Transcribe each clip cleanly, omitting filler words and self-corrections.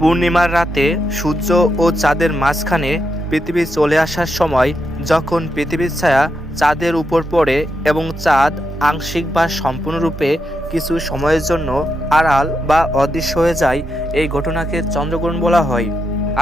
পূর্ণিমার রাতে সূর্য ও চাঁদের মাঝখানে পৃথিবী চলে আসার সময় যখন পৃথিবীর ছায়া চাঁদের উপর পড়ে এবং চাঁদ আংশিক বা সম্পূর্ণরূপে কিছু সময়ের জন্য আড়াল বা অদৃশ্য হয়ে যায়, এই ঘটনাকে চন্দ্রগ্রহণ বলা হয়।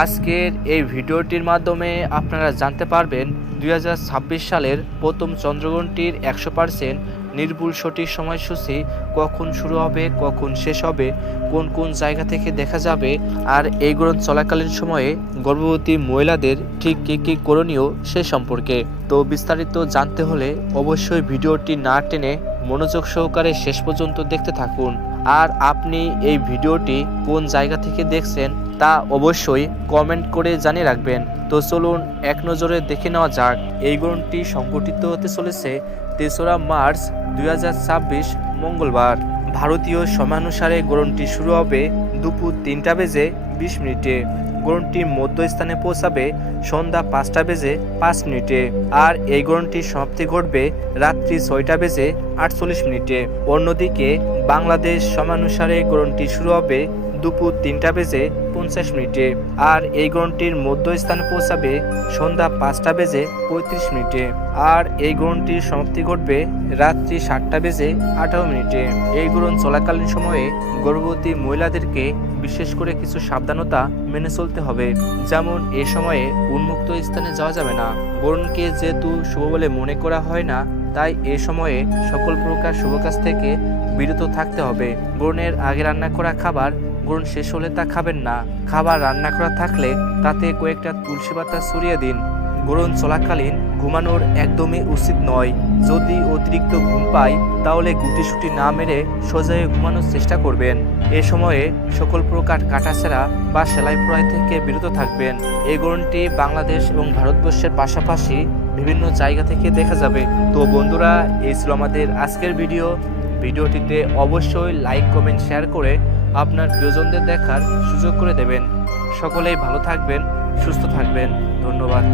আজকের এই ভিডিওটির মাধ্যমে আপনারা জানতে পারবেন 2026 সালের প্রথম চন্দ্রগ্রহণটির 100% নির্ভুল সঠিক সময়সূচি, কখন শুরু হবে, কখন শেষ হবে, কোন কোন জায়গা থেকে দেখা যাবে, আর এই গ্রহণ চলাকালীন সময়ে গর্ভবতী মহিলাদের ঠিক কী কী করণীয় সে সম্পর্কে। তো বিস্তারিত জানতে হলে অবশ্যই ভিডিওটি না টেনে মনোযোগ সহকারে শেষ পর্যন্ত দেখতে থাকুন। আর আপনি এই ভিডিওটি কোন জায়গা থেকে দেখছেন তা অবশ্যই কমেন্ট করে জানিয়ে রাখবেন। তো চলুন এক নজরে দেখে নেওয়া যাক। এই গ্রহণটি সংঘটিত হতে চলেছে 3রা মার্চ 2026 মঙ্গলবার। ভারতীয় সময়ানুসারে গ্রহণটি শুরু হবে দুপুর 3:20 গ্রহণটি মধ্যস্থানে পৌঁছাবে সন্ধ্যা 5:05। আর এই গ্রহণটির সমাপ্তি ঘটবে রাত্রি 6:48। অন্যদিকে বাংলাদেশ সময়ানুসারে গ্রহণটি শুরু হবে দুপুর 3:50 আর এই গ্রহণটির মধ্যস্থানে পৌঁছাবে সন্ধ্যা 5:35। আর এই গ্রহণটির সমাপ্তি ঘটবে রাত্রি 7:18। এই গ্রহণ চলাকালীন সময়ে গর্ভবতী মহিলাদেরকে বিশেষ করে কিছু সাবধানতা মেনে চলতে হবে। যেমন এ সময়ে উন্মুক্ত স্থানে যাওয়া যাবে না। গ্রহণকে যেহেতু শুভ বলে মনে করা হয় না, তাই এ সময়ে সকল প্রকার শুভ কাজ থেকে বিরত থাকতে হবে। গ্রহণের আগে রান্না করা খাবার গ্রহণ শেষ হলে তা খাবেন না। খাবার রান্না করা থাকলে তাতে কয়েকটা তুলসী পাতা ছড়িয়ে দিন। গ্রহণ চলাকালীন ঘুমানোর একদমই উচিত নয়। যদি অতিরিক্ত ঘুম পায় তাহলে গুটিসুটি না মেরে সোজা হয়ে ঘুমানোর চেষ্টা করবেন। এ সময়ে সকল প্রকার কাটাছেঁড়া বা সেলাই ফোড়াই থেকে বিরত থাকবেন। এই গ্রহণটি বাংলাদেশ এবং ভারতবর্ষের পাশাপাশি বিভিন্ন জায়গা থেকে দেখা যাবে। তো বন্ধুরা, এই ছিল আমাদের আজকের ভিডিওটিতে অবশ্যই লাইক, কমেন্ট, শেয়ার করে আপনার প্রিয়জনদের দেখার সুযোগ করে দেবেন। সকলেই ভালো থাকবেন, সুস্থ থাকবেন। ধন্যবাদ।